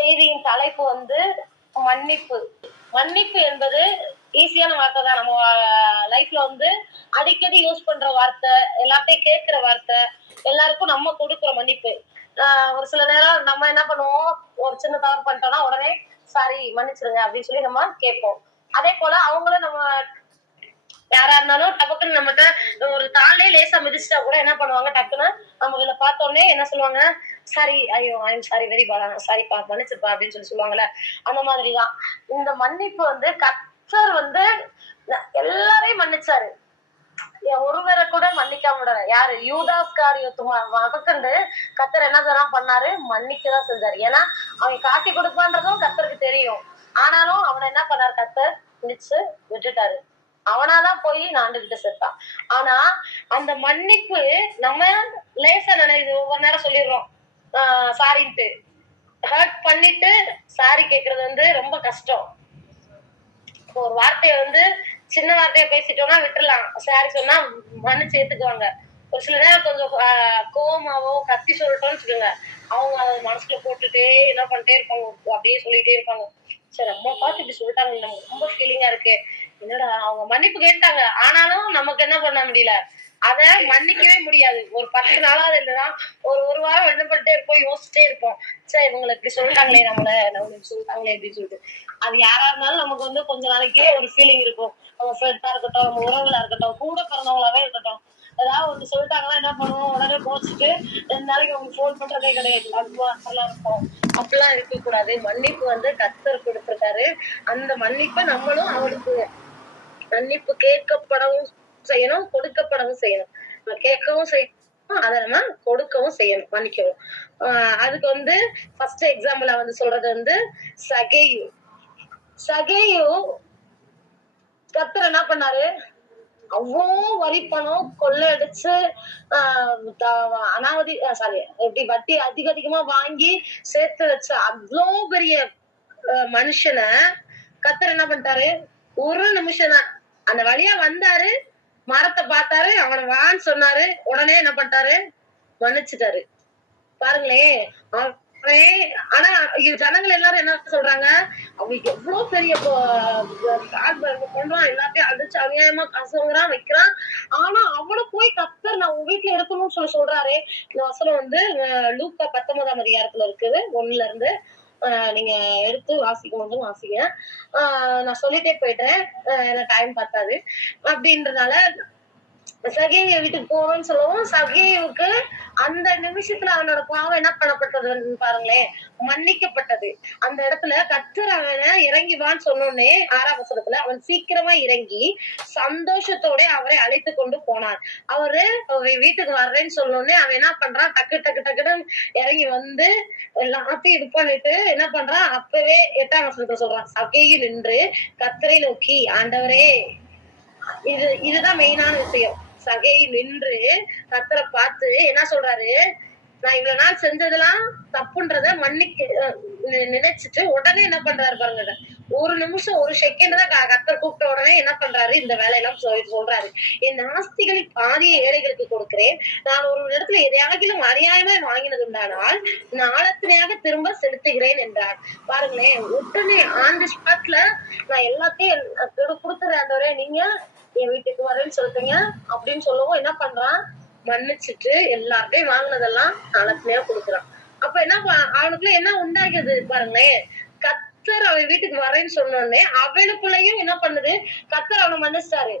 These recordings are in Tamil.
செய்தியின் தலைப்பு வந்து மன்னிப்பு. மன்னிப்பு என்பது ஈஸியான வார்த்தை தான். நம்ம லைஃப்ல வந்து அடிக்கடி யூஸ் பண்ற வார்த்தை எல்லாத்தையும் கேட்கிற வார்த்தை எல்லாருக்கும் நம்ம கொடுக்குற மன்னிப்பு. ஆஹ் ஒரு சில நேரம் நம்ம என்ன பண்ணுவோம்? ஒரு சின்ன தவறு பண்ணிட்டோம்னா உடனே சாரி மன்னிச்சிருங்க அப்படின்னு சொல்லி நம்ம கேட்போம். அதே போல அவங்களும் நம்ம யாரா இருந்தாலும் டக்குன்னு நம்மகிட்ட ஒரு காலே லேசா மிதிச்சிட்டா கூட என்ன பண்ணுவாங்க? டக்குன்னு நம்ம இதுல பார்த்தோன்னே என்ன சொல்லுவாங்க? சாரி ஐயோ ஐம் சாரி வெரி பாலா சாரிப்பா மன்னிச்சிருப்பா அப்படின்னு சொல்லி சொல்லுவாங்கல்ல. அந்த மாதிரிதான் இந்த மன்னிப்பு வந்து கத்தர் வந்து எல்லாரையும் மன்னிச்சாரு. என் ஒருவரை கூட மன்னிக்காம விடல. யாரு? யூதாஸ் காரியத்து மகக்கண்டு கத்தர் என்ன தரம் பண்ணாரு? மன்னிக்கதான் செஞ்சாரு. ஏன்னா அவன் காட்டி கொடுப்பான்றதும் கத்தருக்கு தெரியும். ஆனாலும் அவனை என்ன பண்ணாரு? கத்தர் மன்னிச்சு விட்டுட்டாரு. அவனாதான் போய் நாண்டுகிட்டு செத்தான் ஆனா அந்த மன்னிப்பு நம்ம லேசா நினைக்குது ஒவ்வொரு நேரம் சொல்லிடுறோம். சாரின்ட்டு ஹர்ட் பண்ணிட்டு சாரி கேக்குறது வந்து ரொம்ப கஷ்டம். இப்போ ஒரு வார்த்தையை வந்து சின்ன வார்த்தையை பேசிட்டோம்னா விட்டுலாம் சாரி சொன்னா மன்னிச்சு ஏத்துக்குவாங்க. ஒரு சில நேரம் கொஞ்சம் கோமாவோ கத்தி சொல்லிட்டோம்னு வச்சுக்கோங்க. அவங்க அதை மனசுல போட்டுட்டே என்ன பண்ணிட்டே இருப்பாங்க. அப்படியே சொல்லிட்டே இருப்பாங்க. சரி அம்மா பார்த்து இப்படி சொல்லிட்டாங்க. நமக்கு ரொம்ப ஃபீலிங்கா இருக்கு. என்னடா அவங்க மன்னிப்பு கேட்டாங்க. ஆனாலும் நமக்கு என்ன பண்ண முடியல? அத மன்னிக்கவே முடியாது. ஒரு பத்து நாளாவது இல்லைன்னா ஒரு ஒரு வாரம் என்ன பண்ணிட்டே இருப்போம் யோசிச்சுட்டே இருப்போம். சார் இவங்களை இப்படி சொல்லிட்டாங்களே நம்மள நம்மளுக்கு சொல்லிட்டாங்களே அப்படின்னு சொல்லிட்டு. அது யாரா இருந்தாலும் நமக்கு வந்து கொஞ்ச நாளைக்கே ஒரு ஃபீலிங் இருக்கும். நம்ம ஃப்ரெண்டா இருக்கட்டும் நம்ம உறவுகளா இருக்கட்டும் கூட பிறந்தவங்களாவே இருக்கட்டும். ஏதாவது ஒன்று சொல்லிட்டாங்கன்னா என்ன பண்ணுவோம்? உடனே போச்சுட்டு ரெண்டு நாளைக்கு அவங்க ஃபோன் பண்றதே கிடையாது. அது இருக்கும். அப்படிலாம் இருக்கக்கூடாது. மன்னிப்பு வந்து கத்தர் கொடுத்திருக்காரு. அந்த மன்னிப்பை நம்மளும் அவருக்கு மன்னிப்பு கேட்கப்படவும் செய்யணும் கொடுக்கப்படவும் செய்யணும். கேட்கவும் செய்யணும் அதை நம்ம கொடுக்கவும் செய்யணும் மன்னிக்கவும். ஆஹ் அதுக்கு வந்து ஃபர்ஸ்ட் எக்ஸாம்பிளா வந்து சொல்றது வந்து சகையு. சகையு கத்தர் என்ன பண்ணாரு? அவ்வளோ வரி பணம் கொள்ளடிச்சு ஆஹ் அனாவதி சாரி எப்படி வட்டி அதிக அதிகமா வாங்கி சேர்த்து வச்ச அவ்வளோ பெரிய மனுஷனை கத்தர் என்ன பண்ணிட்டாரு? ஒரு நிமிஷம் தான் அந்த வழியா வந்தாரு மரத்தை பார்த்தாரு அவனை வான்னு சொன்னாரு உடனே என்ன பண்ணிட்டாரு? மன்னிச்சுட்டாரு. பாருங்களேன் ஆனா ஜனங்கள் எல்லாரும் என்ன சொல்றாங்க? அவங்க எவ்வளவு பெரிய பண்றான் எல்லாத்தையும் அடிச்சு அநியாயமா காசு வாங்குறான் வைக்கிறான். ஆனா அவனை போய் கத்தர் நான் உங்க வீட்டுல எடுக்கணும்னு சொல்லி சொல்றாரு. இந்த வசனம் வந்து லூக்கா பத்தொன்பதாம் அதிகாரத்துல இருக்குது ஒண்ணுல இருந்து நீங்க எடுத்து வாசிக்க முடியும் வாசிங்க. ஆஹ் நான் சொல்லிட்டே போயிட்டேன் ஆஹ் எனக்கு டைம் பத்தாது. அப்படின்றதால சகேவிய வீட்டுக்கு போகணும்னு சொல்லவும். சகேவுக்கு அந்த நிமிஷத்துல அவனோட பாவம் என்ன பண்ணப்பட்டதுன்னு பாருங்களேன். மன்னிக்கப்பட்டது. அந்த இடத்துல கத்தர் அவனை இறங்கி வான்னு சொன்னோடனே ஆறாம் வசனத்துல அவன் சீக்கிரமா இறங்கி சந்தோஷத்தோட அவரை அழைத்து கொண்டு போனான். அவரு வீட்டுக்கு வர்றேன்னு சொன்னோடனே அவன் என்ன பண்றான்? டக்கு டக்கு டக்குன்னு இறங்கி வந்து எல்லாத்தையும் இது பண்ணிட்டு என்ன பண்றான்? அப்பவே எட்டாம் வசனத்துல சொல்றான் சகையில் நின்று கத்தரை நோக்கி ஆண்டவரே இது இதுதான் மெயினான விஷயம். சகை நின்று கத்தரை பார்த்து என்ன சொல்றாரு? நான் இவ்வளவு நாள் செஞ்சதெல்லாம் தப்புன்றத மன்னிக்க அஹ் நினைச்சிட்டு உடனே என்ன பண்றாரு பாருங்க. ஒரு நிமிஷம் ஒரு செகண்ட் தான் க- கத்தர் கூப்பிட்ட உடனே என்ன பண்றாரு? இந்த வேலையெல்லாம் சொல்லி சொல்றாரு. என் ஆஸ்திகளை பாதிய ஏழைகளுக்கு கொடுக்கிறேன். நான் ஒரு இடத்துல எதையாகிலும் அநியாயமே வாங்கினது உண்டானால் நாளத்தினையாக திரும்ப செலுத்துகிறேன் என்றார். பாருங்களேன் உடனே ஆன் தி ஸ்பாட்ல நான் எல்லாத்தையும் கொடு- கொடுத்துறேன் ஆண்டவரே. நீங்க என் வீட்டுக்கு வரேன்னு சொல்றீங்க. அப்படின்னு சொல்லவும் என்ன பண்றான்? மன்னிச்சுட்டு எல்லார்ட்டையும் வாங்கினதெல்லாம் நாளத்தினையா கொடுக்குறான். அப்ப என்ன ப- அவனுக்குள்ள என்ன உண்டாகிறது பாருங்களேன் கத் கத்தர் அவன் வீட்டுக்கு வரேன்னு சொன்னோடனே அவனுக்குள்ளயும் என்ன பண்ணுது? கத்தர் அவனை மன்னிச்சிட்டாரு.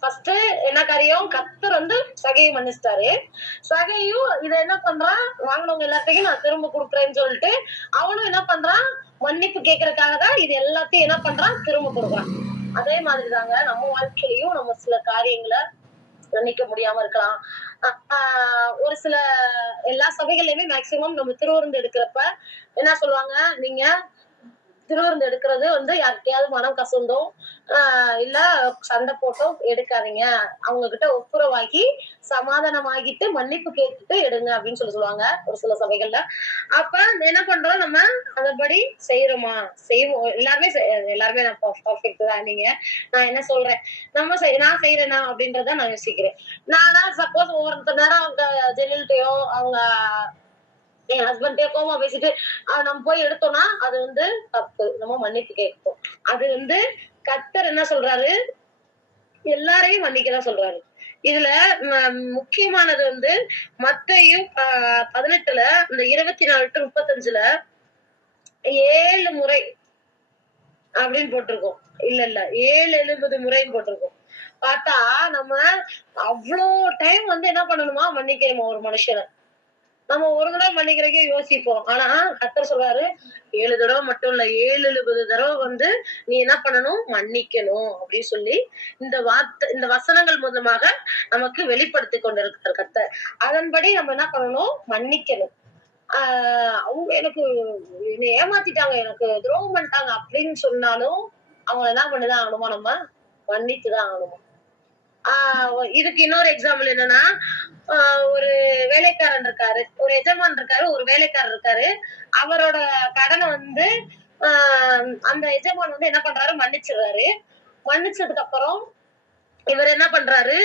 ஃபர்ஸ்ட் என்ன காரியம்? கத்தர் வந்து சகையை மன்னிச்சிட்டாரு. சகையும் இத என்ன பண்றான்? வாங்கினவங்க எல்லாத்தையும் நான் திரும்ப கொடுக்குறேன்னு சொல்லிட்டு அவனும் என்ன பண்றான்? மன்னிப்பு கேட்கறதுக்காக தான் இது எல்லாத்தையும் என்ன பண்றான்? திரும்ப கொடுக்குறான். அதே மாதிரி தாங்க நம்ம வாழ்க்கையிலயும் நம்ம சில காரியங்களை மன்னிக்க முடியாம இருக்கலாம். ஒரு சில எல்லா சபைகள்லயுமே மேக்சிமம் நம்ம திருவருந்து எடுக்கிறப்ப என்ன சொல்லுவாங்க? நீங்க திருவிருந்து எடுக்கிறது வந்து யார்கிட்டயாவது மனம் கசந்தோ ஆஹ் இல்ல சண்டை போட்டோ எடுக்காதீங்க. அவங்க கிட்ட ஒப்புரவாகி சமாதானமாகிட்டு மன்னிப்பு கேட்டுட்டு எடுங்க அப்படின்னு சொல்லி சொல்லுவாங்க ஒரு சில சபைகள்ல. அப்ப என்ன பண்றோம் நம்ம? அதன்படி செய்யறோமா செய்வோம். எல்லாருமே எல்லாருமே நான் பர்ஃபெக்ட் தான் நீங்க. நான் என்ன சொல்றேன்? நம்ம நான் செய்யறேனா அப்படின்றத நான் யோசிக்கிறேன். நானா சப்போஸ் ஒவ்வொருத்த நேரம் அவங்க ஜெயலலிதையோ அவங்க என் ஹஸ்பண்ட் கோமா பேசிட்டு நம்ம போய் எடுத்தோம்னா அது வந்து தப்பு. நம்ம மன்னிப்பு கேட்போம். அது வந்து கத்தர் என்ன சொல்றாரு? எல்லாரையும் மன்னிக்கதான் சொல்றாரு. இதுல முக்கியமானது வந்து மத்தையும் பதினெட்டுல இந்த இருபத்தி நாலு டு முப்பத்தஞ்சுல ஏழு முறை அப்படின்னு போட்டிருக்கோம். இல்ல இல்ல ஏழு எழுபது முறைன்னு போட்டிருக்கோம். பார்த்தா நம்ம அவ்வளோ டைம் வந்து என்ன பண்ணணுமா? மன்னிக்கணுமா ஒரு மனுஷனை? நம்ம ஒரு தடவை மன்னிக்கிறக்கே யோசிப்போம். ஆனா கத்தர் சொல்றாரு ஏழு தடவை மட்டும் இல்ல ஏழு எழுபது தடவை வந்து நீ என்ன பண்ணணும்? மன்னிக்கணும் அப்படின்னு சொல்லி இந்த வார்த்தை இந்த வசனங்கள் மூலமாக நமக்கு வெளிப்படுத்தி கொண்டிருக்கிறார் கத்தர் அதன்படி நம்ம என்ன பண்ணணும்? மன்னிக்கணும். ஆஹ் அவங்க எனக்கு என்னை ஏமாத்திட்டாங்க எனக்கு துரோகம் பண்ணிட்டாங்க அப்படின்னு சொன்னாலும் அவங்க என்ன பண்ணிதான் ஆகணுமா நம்ம? மன்னித்துதான் ஆகணுமா? இதுக்கு இன்னொரு எக்ஸாம்பிள் என்னன்னா ஆஹ் ஒரு வேலைக்காரன் இருக்காரு. ஒரு எஜமான் இருக்காரு ஒரு வேலைக்காரர் இருக்காரு. அவரோட கடனை வந்து ஆஹ் அந்த எஜமான் வந்து என்ன பண்றாரு? மன்னிச்சிடுறாரு. மன்னிச்சதுக்கு அப்புறம் இவர் என்ன பண்றாரு?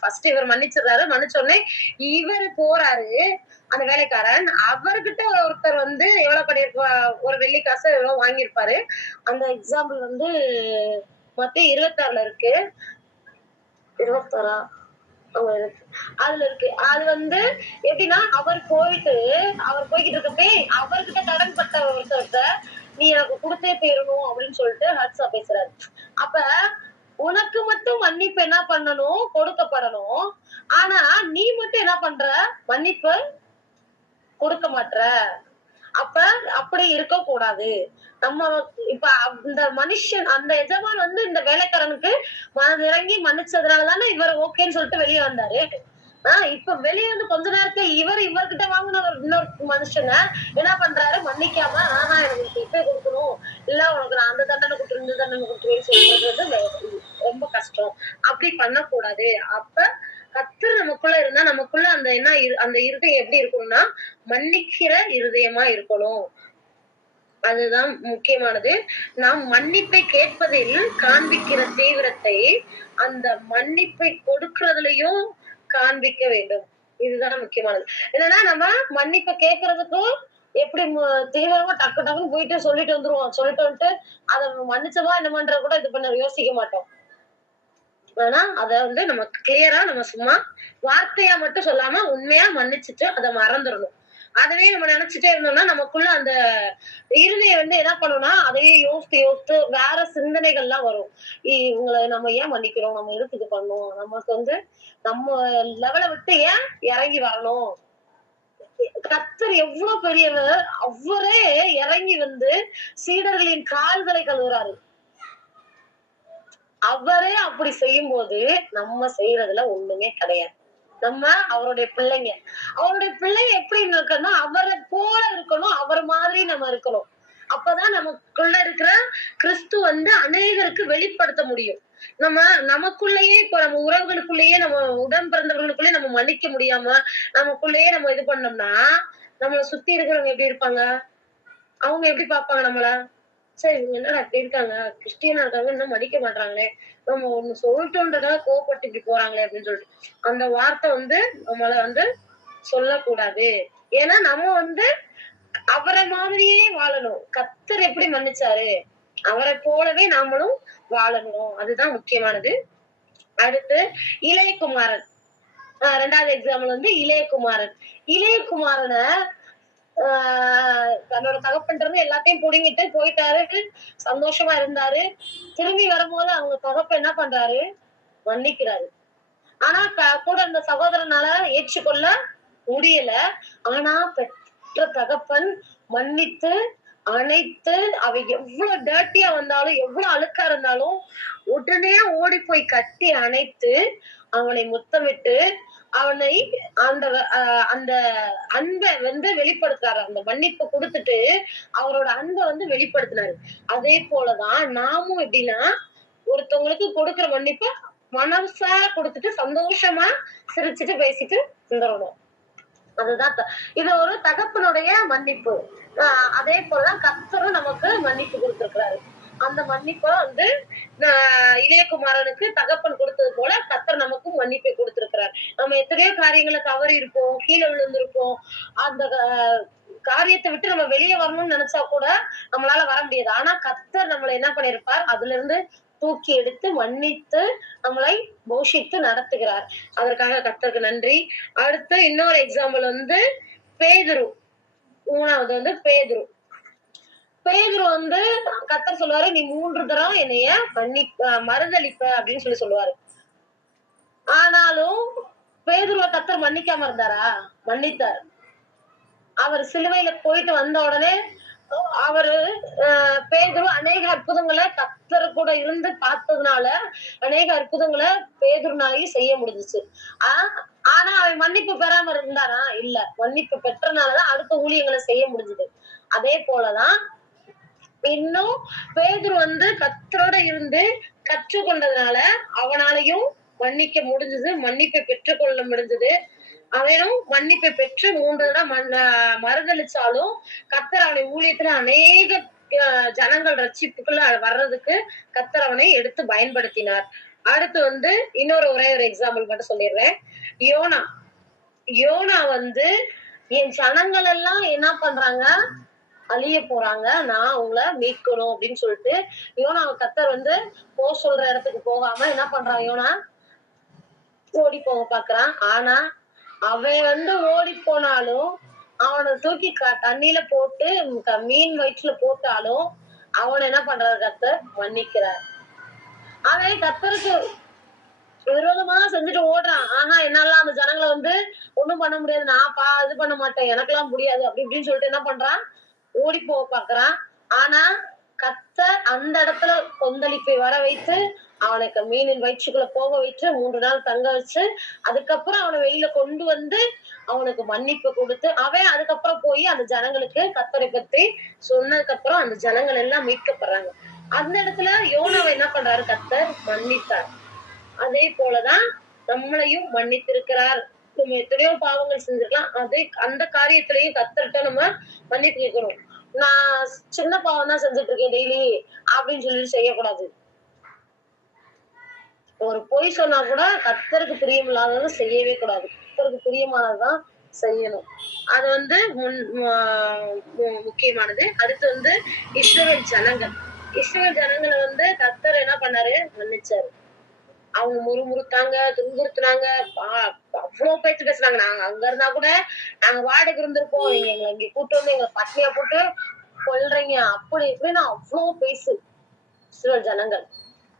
ஃபர்ஸ்ட் இவர் மன்னிச்சிடுறாரு. மன்னிச்ச உடனே இவர் போறாரு அந்த வேலைக்காரன். அவர்கிட்ட ஒருத்தர் வந்து எவ்வளவு பண்ணிருப்பா ஒரு வெள்ளி காசு எவ்வளவு வாங்கியிருப்பாரு? அந்த எக்ஸாம்பிள் வந்து மொத்தம் இருபத்தாறுல இருக்கு. இருபத்தாறா அதுல இருக்கு. அது வந்து எப்படின்னா அவர் போயிட்டு அவர் போய்கிட்டு இருக்கப்பே அவர்கிட்ட கடன் பட்ட ஒருத்தர்கிட்ட நீ எனக்கு கொடுத்தே போயிடணும் அப்படின்னு சொல்லிட்டு ஹட்ஸா பேசுறாரு. அப்ப உனக்கு மட்டும் மன்னிப்பு என்ன பண்ணணும்? கொடுக்கப்படணும். ஆனா நீ மட்டும் என்ன பண்ற? மன்னிப்பு கொடுக்க மாட்ட அப்ப அப்படி இருக்க கூடாது நம்ம இப்ப அந்த மனுஷன் அந்த எஜமான் வந்து இந்த வேலைக்காரனுக்கு மனது இறங்கி மன்னிச்சதுனாலதானே இவர் ஓகேன்னு சொல்லிட்டு வெளியே வந்தாரு. ஆஹ் இப்ப வெளியே வந்து கொஞ்ச நேரத்துல இவர் இவர்கிட்ட வாங்கின ஒரு இன்னொரு மனுஷன என்ன பண்றாரு? மன்னிக்காம ஆஹா எனக்கு இப்ப கொடுக்கணும். இல்ல உனக்கு நான் அந்த தண்டனை கொடுத்துரு இந்த தண்டனை கொடுத்துருவேன்னு சொல்றது வந்து ரொம்ப கஷ்டம். அப்படி பண்ணக்கூடாது. அப்ப கத்தர் நமக்குள்ள இருந்தா நமக்குள்ள அந்த என்ன இரு- அந்த இருதயம் எப்படி இருக்கணும்னா மன்னிக்கிற இருதயமா இருக்கணும். அதுதான் முக்கியமானது. நாம் மன்னிப்பை கேட்பதில் காண்பிக்கிற தீவிரத்தை அந்த மன்னிப்பை கொடுக்கறதுலயும் காண்பிக்க வேண்டும். இதுதான் முக்கியமானது. என்னன்னா நம்ம மன்னிப்பை கேட்கறதுக்கும் எப்படி தீவிரமா டக்கு டக்குன்னு போயிட்டு சொல்லிட்டு வந்துருவோம். சொல்லிட்டு வந்துட்டு அதை மன்னிச்சவா பண்ற கூட இது பண்ண யோசிக்க மாட்டோம். ஆனா அத வந்து நம்ம கிளியரா நம்ம சும்மா வார்த்தையா மட்டும் சொல்லாம உண்மையா மன்னிச்சுட்டு அதை மறந்துடணும். அதவே நம்ம நினைச்சிட்டே இருந்தோம்னா நமக்குள்ள அந்த இருதயம் வந்து என்ன பண்ணும்னா அதையே யோசித்து யோசித்து வேற சிந்தனைகள்லாம் வரும். இவங்களை நம்ம ஏன் மன்னிக்கிறோம்? நம்ம எதுக்கு இது பண்ணோம் நமக்கு வந்து நம்ம லெவலை விட்டு ஏன் இறங்கி வரணும்? கத்தர் எவ்வளவு பெரியவர். அவரே இறங்கி வந்து சீடர்களின் கால்களை கழுவுறாரு. அவரே அப்படி செய்யும் போது நம்ம செய்யறதுல ஒண்ணுமே கிடையாது. நம்ம அவருடைய பிள்ளைங்க. அவருடைய பிள்ளைங்க எப்படி இருக்கணும் அவரை போல இருக்கணும் அவர் மாதிரி நம்ம இருக்கணும். அப்பதான் நமக்குள்ள இருக்கிற கிறிஸ்து வந்து அநேகருக்கு வெளிப்படுத்த முடியும். நம்ம நமக்குள்ளேயே இப்ப நம்ம உறவுகளுக்குள்ளேயே நம்ம உடன் பிறந்தவர்களுக்குள்ளேயே நம்ம மன்னிக்க முடியாம நமக்குள்ளேயே நம்ம இது பண்ணோம்னா நம்மளை சுத்தி இருக்கிறவங்க எப்படி இருப்பாங்க? அவங்க எப்படி பார்ப்பாங்க நம்மள? சார் இவங்க என்னடா அப்படி இருக்காங்க கிறிஸ்டியனா இருக்காங்க இன்னும் மதிக்க மாட்டாங்களே நம்ம ஒண்ணு சொல்லிட்டோன்றதால கோவப்பட்டு இப்படி போறாங்களே அப்படின்னு சொல்லிட்டு. அந்த வார்த்தை வந்து நம்மள வந்து சொல்லக்கூடாது. ஏன்னா நம்ம வந்து அவரை மாதிரியே வாழணும். கத்தர் எப்படி மன்னிச்சாரு? அவரை போலவே நாமளும் வாழணும். அதுதான் முக்கியமானது. அடுத்து இளையகுமாரன். ஆஹ் ரெண்டாவது எக்ஸாம்பிள் வந்து இளையகுமாரன். இளையகுமாரனை தன்னோட தகப்பன்ட்டு இருந்து எல்லாத்தையும் புடுங்கிட்டு போயிட்டாரு. சந்தோஷமா இருந்தாரு. திரும்பி வரும்போது அவங்க தகப்பன் என்ன பண்றாரு? மன்னிக்கிறாரு. ஆனா கூட இருந்த சகோதரனால ஏற்றுக்கொள்ள முடியல. ஆனா பெற்ற தகப்பன் மன்னித்து அனைத்து அவ எவ்வளவு டர்ட்டியா வந்தாலும் எவ்வளவு அழுக்கா இருந்தாலும் உடனே ஓடி போய் கட்டி அணைத்து அவனை முத்தமிட்டு அவனை அந்த ஆஹ் அந்த அன்பை வந்து வெளிப்படுத்துறாரு அந்த மன்னிப்பு கொடுத்துட்டு அவரோட அன்பை வந்து வெளிப்படுத்தினாரு. அதே போலதான் நாமும் எப்படின்னா ஒருத்தவங்களுக்கு கொடுக்குற மன்னிப்பை மனசார கொடுத்துட்டு சந்தோஷமா சிரிச்சுட்டு பேசிட்டு இருந்துடணும் அதுதான் இது ஒரு தகப்பனுடைய மன்னிப்பு. ஆஹ் அதே போலதான் கத்தரும் நமக்கு மன்னிப்பு கொடுத்திருக்கிறாரு. அந்த மன்னிப்பை வந்து ஆஹ் இளையகுமாரனுக்கு தகப்பன் கொடுத்தது போல கத்தர் நமக்கும் மன்னிப்பை கொடுத்திருக்கிறார். நம்ம எத்தனையோ காரியங்களை தவறி இருப்போம் கீழே விழுந்திருப்போம். அந்த காரியத்தை விட்டு நம்ம வெளியே வரணும்னு நினைச்சா கூட நம்மளால வர முடியாது. ஆனா கத்தர் நம்மளை என்ன பண்ணிருப்பார் அதுல இருந்து தூக்கி எடுத்து மன்னித்து நம்மளை போஷித்து நடத்துகிறார். அதற்காக கத்தருக்கு நன்றி. அடுத்து இன்னொரு எக்ஸாம்பிள் வந்து பேதுரு. மூணாவது வந்து பேதுரு. பேதுரு வந்து கத்தர் சொல்லுவாரு நீ மூன்று தரம் என்னைய மன்னி அஹ் மறுதளிப்ப அப்படின்னு சொல்லி சொல்லுவாரு. ஆனாலும் பேதுருவ கத்தர் மன்னிக்காம இருந்தாரா? மன்னித்தார். அவர் சிலுவையில போயிட்டு வந்த உடனே அவரு பேதுரு அநேக அற்புதங்களை கத்தர் கூட இருந்து பார்த்ததுனால அநேக அற்புதங்களை பேதுருனாகி செய்ய முடிஞ்சுச்சு. ஆஹ் ஆனா அவன் மன்னிப்பு பெறாம இருந்தானா இல்ல. மன்னிப்பு பெற்றனாலதான் அடுத்த ஊழியங்களை செய்ய முடிஞ்சது. அதே போலதான் இன்னும் பேதுரு வந்து கத்தரோட இருந்து கற்றுக்கொண்டதுனால அவனாலையும் மன்னிக்க முடிஞ்சது மன்னிப்பை பெற்றுக்கொள்ள முடிஞ்சது. அவனும் மன்னிப்பை பெற்று மூன்று தடவை மன் மறுதளிச்சாலும் கத்தர் அவனை ஊழியத்துல அநேக ஜனங்கள் ரட்சிப்புக்குள்ள வர்றதுக்கு கத்தர் அவனை எடுத்து பயன்படுத்தினார். அடுத்து வந்து இன்னொரு ஒரே ஒரு எக்ஸாம்பிள் மட்டும் சொல்லிடுறேன். யோனா. யோனா வந்து என் ஜனங்கள் எல்லாம் என்ன பண்றாங்க? அழிய போறாங்க. நான் உங்களை மீட்கணும் அப்படின்னு சொல்லிட்டு யோனா கத்தர் வந்து போ சொல்ற இடத்துக்கு போகாம என்ன பண்றான் யோனா? ஓடி போக பாக்குறான் ஆனா அவன் வந்து ஓடி போனாலும் அவனை தூக்கி க- தண்ணியில போட்டு க- மீன் வயிற்றுல போட்டாலும் அவனை என்ன பண்றாரு கத்தர்? மன்னிக்கிறார். அவன் கத்தருக்கு விரோதமா செஞ்சுட்டு ஓடுறான். ஆனா என்னால அந்த ஜனங்களை வந்து ஒண்ணும் பண்ண முடியாது. நான் பா இது பண்ண மாட்டேன். எனக்கெல்லாம் முடியாது. அப்படி இப்படின்னு சொல்லிட்டு என்ன பண்றான்? ஓடி போக பாக்குறான் ஆனா கத்த அந்த இடத்துல கொந்தளிப்பை வர வைத்து அவனுக்கு மீனின் வயிற்றுக்குள்ள போக வைத்து மூன்று நாள் தங்க வச்சு அதுக்கப்புறம் அவனை வெளியில கொண்டு வந்து அவனுக்கு மன்னிப்பு கொடுத்து அவன் அதுக்கப்புறம் போய் அந்த ஜனங்களுக்கு கத்தரை பத்தி சொன்னதுக்கு அப்புறம் அந்த ஜனங்கள் எல்லாம் மீட்கப்படுறாங்க. அந்த இடத்துல யோனாவை என்ன பண்றாரு? கத்தர் மன்னித்தார். அதே போலதான் நம்மளையும் மன்னித்திருக்கிறார். நம்ம எத்தனையோ பாவங்கள் செஞ்சிருக்கலாம். அதே அந்த காரியத்திலையும் கத்தர்கிட்ட நம்ம மன்னிப்பு கேட்கணும். நான் சின்ன பாவம் தான் செஞ்சுட்டு இருக்கேன் டெய்லி அப்படின்னு சொல்லிட்டு செய்யக்கூடாது. ஒரு பொய் சொன்னா கூட கத்தருக்கு பிரியமில்லாதது செய்யவே கூடாது. கத்தருக்கு பிரியமானதுதான் செய்யணும். அது வந்து முன் மு- முக்கியமானது. அடுத்து வந்து இஸ்ரவேல் ஜனங்கள். இஸ்ரவேல் ஜனங்களை வந்து கத்தர் என்ன பண்ணாரு? மன்னிச்சாரு. அவங்க முறுமுறுத்தாங்க துன்புறுத்துனாங்க. பா- அவ்வளவு பேச்சு பேசுனாங்க. நாங்க அங்க இருந்தா கூட நாங்க வாடகை இருந்திருப்போம். நீங்க எங்களை இங்க கூட்டு வந்து எங்களை பட்னியா போட்டு கொல்றீங்க. அப்படி இப்படின்னு அவ்வளவு பேசு சில ஜனங்கள்.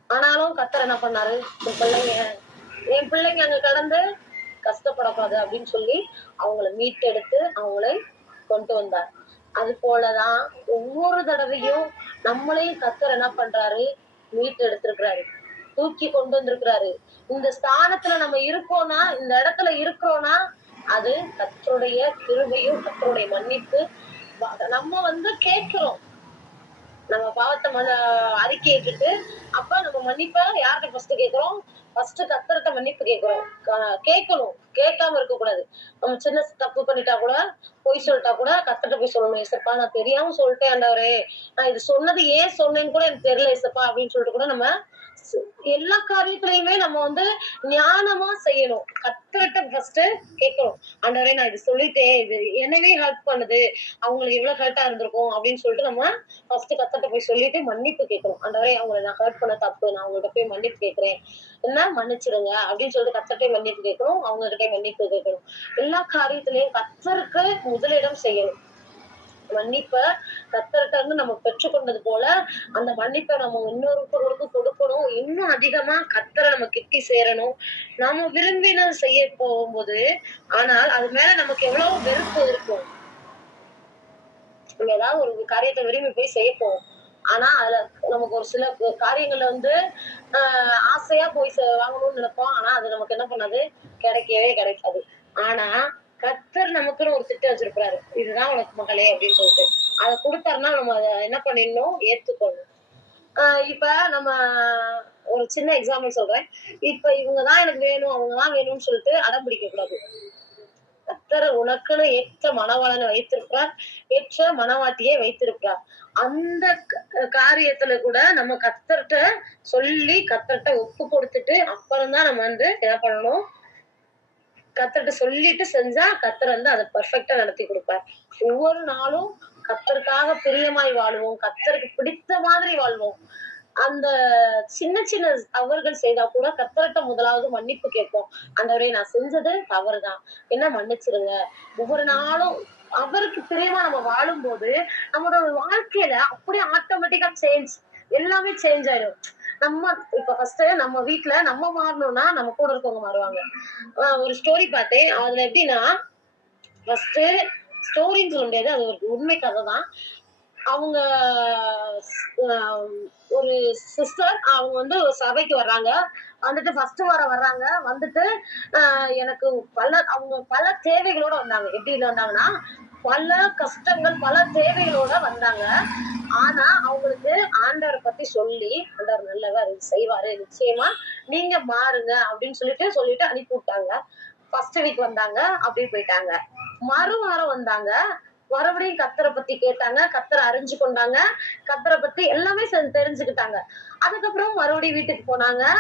ஆனாலும் கத்தர் என்ன பண்ணாரு? என் பிள்ளைங்க என் பிள்ளைங்க அங்க கடந்து கஷ்டப்படக்கூடாது அப்படின்னு சொல்லி அவங்கள மீட்டெடுத்து அவங்களை கொண்டு வந்தார். அது போலதான் ஒவ்வொரு தடவையும் நம்மளையும் கத்தர் என்ன பண்றாரு? மீட்டெடுத்திருக்கிறாரு. தூக்கி கொண்டு வந்திருக்கிறாரு. இந்த ஸ்தானத்துல நம்ம இருக்கோம்னா இந்த இடத்துல இருக்கிறோம்னா அது கத்தருடைய கிருபையும் கத்தருடைய மன்னிப்பு. நம்ம வந்து கேட்கிறோம். நம்ம பாவத்தை மன அறிக்கையிட்டு அப்ப நம்ம மன்னிப்பா யார்கிட்ட ஃபர்ஸ்ட் கேக்குறோம் ஃபர்ஸ்ட் கத்தர்கிட்ட மன்னிப்பு கேட்கிறோம். கேட்கணும். கேட்காம இருக்க கூடாது நம்ம சின்ன தப்பு பண்ணிட்டா கூட பொய் சொல்லிட்டா கூட கத்தர்கிட்ட போய் சொல்லணும். ஏசப்பா நான் தெரியாம சொல்லிட்டேன் ஆண்டவரே. நான் இது சொன்னது ஏன் சொன்னேன்னு கூட எனக்கு தெரியல ஏசப்பா அப்படின்னு சொல்லிட்டு கூட நம்ம எல்லா காரியத்திலையுமே நம்ம வந்து ஞானமா செய்யணும். கத்தர்கிட்ட ஃபர்ஸ்ட் கேட்கணும். ஆண்டவரே நான் இது சொல்லிட்டேன். இது என்னவே ஹெல்ப் பண்ணுது. அவங்களுக்கு எவ்வளவு ஹர்ட்டா இருந்திருக்கும். அப்படின்னு சொல்லிட்டு நம்ம ஃபர்ஸ்ட் கத்தட்ட போய் சொல்லிட்டு மன்னிப்பு கேட்கணும். ஆண்டவரே அவங்களை நான் ஹர்ட் பண்ண தப்பு. நான் அவங்கள்ட்ட போய் மன்னிப்பு கேட்கிறேன். என்ன? மன்னிச்சிடுங்க. அப்படின்னு சொல்லிட்டு கத்தட்டே மன்னிப்பு கேட்கணும். அவங்க கிட்டே மன்னிப்பு கேட்கணும். எல்லா காரியத்திலையும் கத்தருக்கு முதலிடம் செய்யணும். மன்னிப்பை கத்தர்கிட்ட இருந்து நம்ம பெற்றுக்கொண்டது போல அந்த மன்னிப்பை நம்ம இன்னொருத்தவங்களுக்கு கொடுக்கணும். இன்னும் அதிகமா கத்தரை நம்ம கிட்டி சேரணும். நாம விரும்பினது செய்ய போகும்போது ஆனால் அது மேல நமக்கு எவ்வளவு வெறுப்பு இருக்கும். ஏதாவது ஒரு காரியத்தை விரும்பி போய் செய்ய போவோம் ஆனா அதுல நமக்கு ஒரு சில காரியங்கள்ல வந்து ஆஹ் ஆசையா போய் வாங்கணும்னு நினைப்போம். ஆனா அது நமக்கு என்ன பண்ணாது? கிடைக்கவே கிடைக்காது. ஆனா கத்தர் நமக்குன்னு ஒரு திட்டம் வச்சிருக்கிறாரு. இதுதான் உனக்கு மகளே அப்படின்னு சொல்லிட்டு. அதை கொடுத்தாருன்னா நம்ம அதை என்ன பண்ணிடணும்? ஏத்துக்கணும். ஆஹ் இப்ப நம்ம ஒரு சின்ன எக்ஸாம்பிள் சொல்றேன். இப்ப இவங்கதான் எனக்கு வேணும் அவங்கதான் வேணும்னு சொல்லிட்டு அடம் பிடிக்க கூடாது கத்தர் உனக்குன்னு ஏற்ற மனவாளனை வைத்திருக்கிறார் ஏற்ற மனவாட்டியை வைத்திருக்கிறார். அந்த க- காரியத்துல கூட நம்ம கத்தர்கிட்ட சொல்லி கத்தர்கிட்ட ஒப்பு கொடுத்துட்டு அப்புறம்தான் நம்ம வந்து என்ன பண்ணணும்? கத்தர்கிட்ட சொல்லிட்டு செஞ்சா கத்தர் வந்து அதை பர்ஃபெக்டா நடத்தி கொடுப்பார். ஒவ்வொரு நாளும் கத்தருக்காக பிரியமாய் வாழ்வோம். கத்தருக்கு பிடித்த மாதிரி வாழ்வோம். அந்த சின்ன சின்ன தவறுகள் செய்தா கூட கத்தர்கிட்ட முதலாவது மன்னிப்பு கேட்போம். அந்தவரையை நான் செஞ்சது தவறுதான். என்ன மன்னிச்சிருங்க? ஒவ்வொரு நாளும் அவருக்கு பிரியமா நம்ம வாழும்போது நம்மளோட வாழ்க்கையில அப்படியே ஆட்டோமேட்டிக்கா சேஞ்ச் எல்லாமே சேஞ்ச் ஆயிடும். நம்ம இப்ப ஃபர்ஸ்ட் நம்ம வீட்டுல நம்ம மாறணும்னா நம்ம கூட இருக்கவங்க மாறுவாங்க. ஆஹ் ஒரு ஸ்டோரி பார்த்தேன். அதுல எப்படின்னா ஃபர்ஸ்ட் ஸ்டோரின்னு சொல்ல முடியாது. அது ஒரு உண்மை கதை தான் அவங்க ஒரு சிஸ்டர் அவங்க வந்து ஒரு சபைக்கு வர்றாங்க. வந்துட்டு ஃபர்ஸ்ட் வாரம் வர்றாங்க. வந்துட்டு எனக்கு பல அவங்க பல தேவைகளோட வந்தாங்க. எப்படி வந்தாங்கன்னா பல கஷ்டங்கள் பல தேவைகளோட வந்தாங்க. ஆனா அவங்களுக்கு ஆண்டவரை பத்தி சொல்லி ஆண்டவர் நல்லவர் செய்வாரு நிச்சயமா. நீங்க மாறுங்க அப்படின்னு சொல்லிட்டு சொல்லிட்டு அனுப்பி விட்டாங்க. ஃபர்ஸ்ட் வீக் வந்தாங்க அப்படி போயிட்டாங்க. மறு வாரம் வந்தாங்க மறுபடியும் கத்தரை பத்தி கேட்டாங்க கத்தரை அறிஞ்சு கொண்டாங்க கத்தரை பத்தி எல்லாமே தெரிஞ்சுக்கிட்டாங்க. அதுக்கப்புறம் மறுபடியும் வீட்டுக்கு போனாங்க.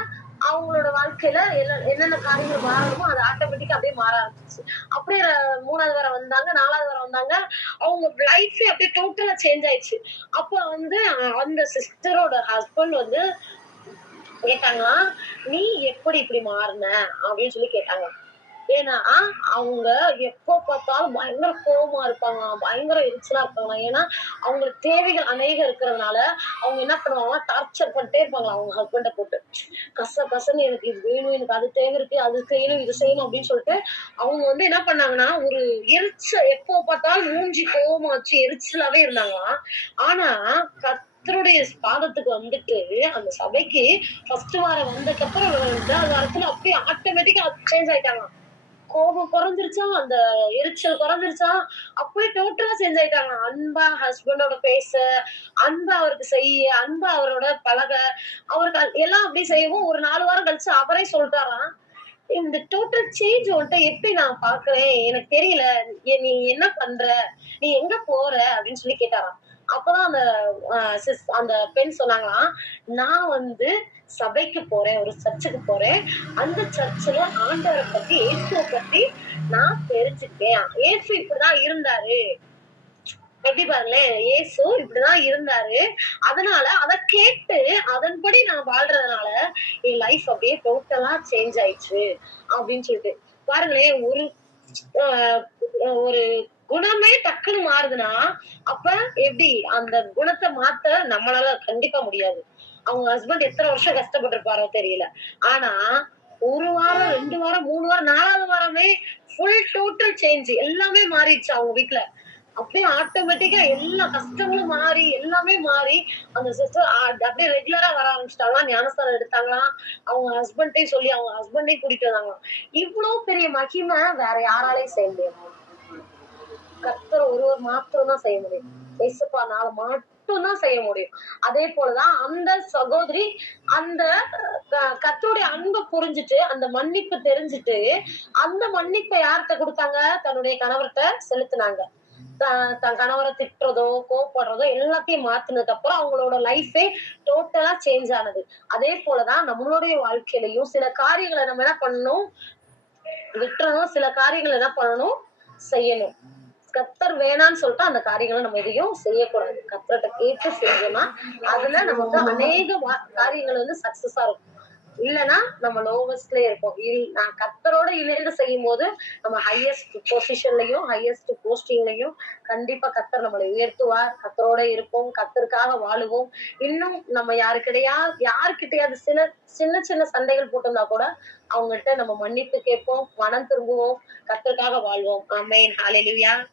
அவங்களோட வாழ்க்கையில என்ன- என்னென்ன காரியங்கள் மாறணுமோ அது ஆட்டோமேட்டிக்கா அப்படியே மாற ஆரம்பிச்சு அப்படியே மூணாவது வாரம் வந்தாங்க நாலாவது வாரம் வந்தாங்க. அவங்க லைஃபே அப்படியே டோட்டலா சேஞ்ச் ஆயிடுச்சு. அப்ப வந்து அந்த சிஸ்டரோட ஹஸ்பண்ட் வந்து கேட்டாங்களா நீ எப்படி இப்படி மாறின? அப்படின்னு சொல்லி கேட்டாங்க ஏன்னா அவங்க எப்போ பார்த்தாலும் பயங்கர கோபமா இருப்பாங்க பயங்கர எரிச்சலா இருப்பாங்க. ஏன்னா அவங்களுக்கு தேவைகள் அநேகம் இருக்கிறதுனால அவங்க என்ன பண்ணுவாங்க டார்ச்சர் பண்ணிட்டே இருப்பாங்க அவங்க ஹஸ்பண்டை போட்டு. கச கசன்னு எனக்கு இது வேணும் எனக்கு அது தேவை இருக்கு அது செய்யணும் இது செய்யணும் அப்படின்னு சொல்லிட்டு அவங்க வந்து என்ன பண்ணாங்கன்னா ஒரு எரிச்சல் எப்போ பார்த்தாலும் மூஞ்சி கோபமா வச்சு எரிச்சலாவே இருந்தாங்களாம் ஆனா கத்தருடைய பாதத்துக்கு வந்துட்டு அந்த சபைக்கு ஃபர்ஸ்ட் வாரம் வந்ததுக்கு அப்புறம் ரெண்டாவது வாரத்துல அப்படியே ஆட்டோமேட்டிக்கா சேஞ்ச் ஆயிட்டாங்க கோபம் குறைஞ்சிருச்சா? அந்த எரிச்சல் குறைஞ்சிருச்சா? அப்படியே டோட்டலா சேஞ்ச் ஆயிட்டாங்க. அன்பா ஹஸ்பண்டோட பேச அன்பா அவருக்கு செய்ய அன்பா அவரோட பழக அவருக்கு எல்லாம் அப்படி செய்யவும் ஒரு நாலு வாரம் கழிச்சு அவரே சொல்லிட்டாராம். இந்த டோட்டல் சேஞ்ச் உன்ட்ட எப்படி நான் பாக்குறேன்? எனக்கு தெரியல. ஏ- நீ என்ன பண்ற? நீ எங்க போற? அப்படின்னு சொல்லி கேட்டாராம். அப்பதான் அந்த சிஸ் அந்த பெண் சொன்னாங்களாம் நான் வந்து சபைக்கு போறேன் ஒரு சர்ச்சுக்கு போறேன். அந்த சர்ச்சில் ஆண்டவரை பத்தி இயேசுவை பத்தி நான் தெரிஞ்சுக்கேன் இயேசு இப்படிதான் இருந்தாரு. எப்படி பாருங்களேன் ஏசு இப்படிதான் இருந்தாரு. அதனால அதை கேட்டு அதன்படி நான் வாழ்றதுனால என் லைஃப் அப்படியே டோட்டலா சேஞ்ச் ஆயிடுச்சு அப்படின்னு சொல்லிட்டு. பாருங்களேன் ஒரு ஒரு குணமே டக்குன்னு மாறுதுன்னா அப்ப எப்படி அந்த குணத்தை மாத்த நம்மளால கண்டிப்பா முடியாது. அவங்க ஹஸ்பண்ட் எத்தனை வருஷம் கஷ்டப்பட்டிருப்பாரோ தெரியல. ஆனா ஒரு வாரம் ரெண்டு வாரம் மூணு வாரம் நாலாவது வாரமே ஃபுல் டோட்டல் சேஞ்ச் எல்லாமே மாறிடுச்சு அவங்க வீட்டுல அப்படியே ஆட்டோமேட்டிக்கா எல்லா கஷ்டங்களும் மாறி எல்லாமே மாறி அந்த சிஸ்டர் அப்படியே ரெகுலரா வர ஆரம்பிச்சிட்டாங்களாம் ஞானஸ்தானம் எடுத்தாங்களாம் அவங்க ஹஸ்பண்டையும் சொல்லி அவங்க ஹஸ்பண்டையும் கூட்டிட்டு வந்தாங்களாம் இவ்வளவு பெரிய மகிமை வேற யாராலையும் செய்ய முடியாது. கத்தர் ஒருவர் மாத்திரம் தான் செய்ய முடியும். ஏசப்பானால மட்டும்தான் செய்ய முடியும். அதே போலதான் அந்த சகோதரி அந்த க- அன்பை புரிஞ்சுட்டு அந்த மன்னிப்பு தெரிஞ்சுட்டு அந்த மன்னிப்பை யார்கிட்ட கொடுத்தாங்க? தன்னுடைய கணவர்கிட்ட செலுத்துனாங்க. த- தன் கணவரை திட்டுறதோ கோவப்படுறதோ எல்லாத்தையும் மாத்தினதுக்கு அப்புறம் அவங்களோட லைஃபே டோட்டலா சேஞ்ச் ஆனது. அதே போலதான் நம்மளுடைய வாழ்க்கையிலையும் சில காரியங்களை நம்ம என்ன பண்ணணும்? விட்டுறணும். சில காரியங்களை என்ன பண்ணணும்? செய்யணும். கத்தர் வேணான்னு சொல்லிட்டு அந்த காரியங்களை நம்ம எதையும் செய்யக்கூடாது. கத்தர்கிட்ட கேட்டு செஞ்சோம்னா அதுல நமக்கு அநேக காரியங்கள் வந்து சக்சஸா இருக்கும். இல்லைன்னா நம்ம லோவஸ்ட்ல இருப்போம். இல்- நான் கத்தரோட இணைந்து செய்யும் போது நம்ம ஹையஸ்ட் பொசிஷன்லயும் ஹையஸ்ட் போஸ்டிங்லயும் கண்டிப்பா கத்தர் நம்மளை உயர்த்துவார். கத்தரோட இருப்போம் கத்தருக்காக வாழுவோம். இன்னும் நம்ம யாருக்கிடையா யாருக்கிட்டையாவது சில சின்ன சின்ன சண்டைகள் போட்டிருந்தா கூட அவங்கள்ட்ட நம்ம மன்னிப்பு கேட்போம் மனம் திரும்புவோம் கத்தருக்காக வாழ்வோம். அம்மையின் ஹalleluya